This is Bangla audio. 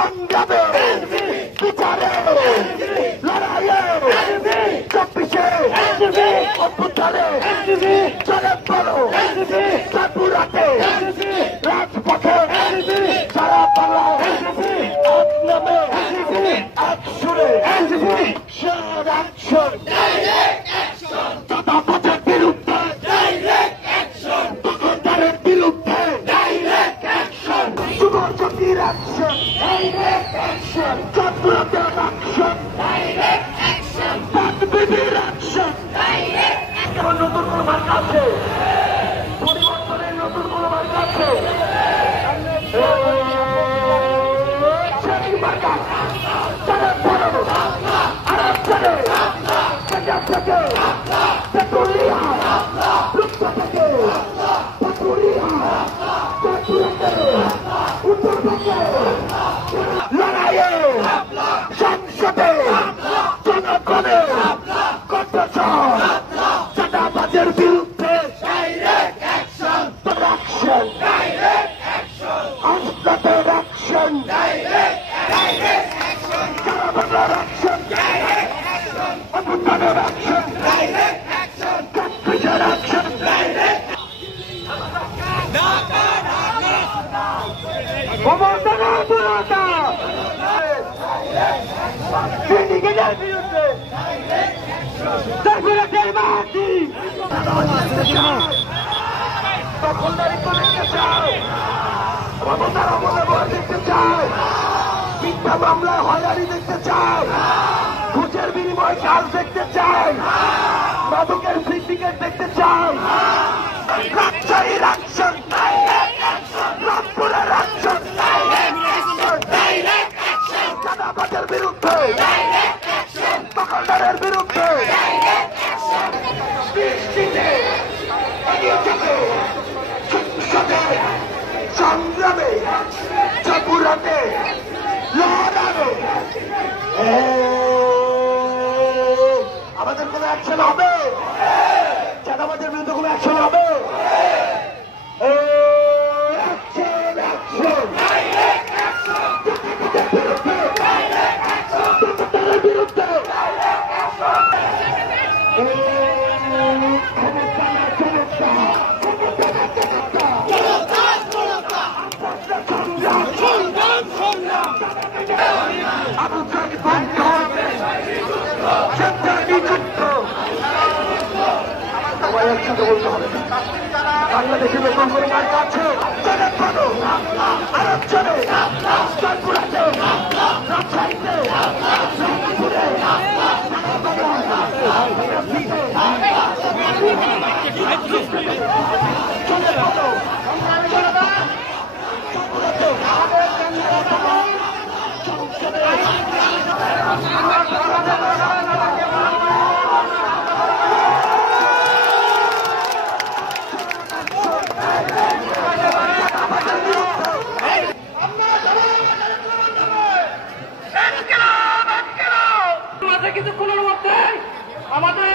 সংগ্রামে বিচারে লড়াইয়ে 24-এ অভ্যুত্থানে চলে বলো ত্রিপুরাতে রাজপথে সারা বাংলা এক নামে এক সুরে চাঁদাবাজের বিরুদ্ধে দখলদারের বিরুদ্ধে যুবশক্তির অ্যাকশন ত্রিপুরাতে অ্যাকশন বামবিবির অ্যাকশন। নতুন কোন মার্কা আছে, পরিবর্তনের নতুন কোন মার্কা আছে, সেই মার্কা চলে বলো আরব চলে पंजाब থেকে পেট্রোলিয়া রূপসা থেকে পেট্রোলিয়া উত্তরবঙ্গে লড়াইয়ে সংসদে জনগণের কণ্ঠস্বর চাঁদাবাজের বিরুদ্ধে অস্ত্রের অ্যাকশন সারা বাংলার অ্যাকশন অভ্যুত্থানের অ্যাকশন কাশ্মীরের অ্যাকশন। দখলদারিত্ব দেখতে চাই, ক্ষমতার অপব্যবহার দেখতে চাই, মিথ্যা মামলায় হয়রানি দেখতে চাই, ঘুষের বিনিময়ে কাজ দেখতে চাই, মাদকের সিন্ডিকেট দেখতে চাই, রাজশাহীর অ্যাকশন, রামপুরের অ্যাকশন, চাঁদাবাজের বিরুদ্ধে দখলদারের বিরুদ্ধে সংগ্রামে ত্রিপুরাতে লড়াবে আমাদের কোন অ্যাকশন হবে, চাঁদাবাজের বিরুদ্ধে কোন অ্যাকশন হবে, বিরুদ্ধে একসাথে বলতে হবে। বাংলাদেশে নতুন করে মার্কা আছে, আরব চলে ত্রিপুরাতে রাজশাহীতে রংপুরে চলে বলো কিছুক্ষণের মধ্যে আমাদের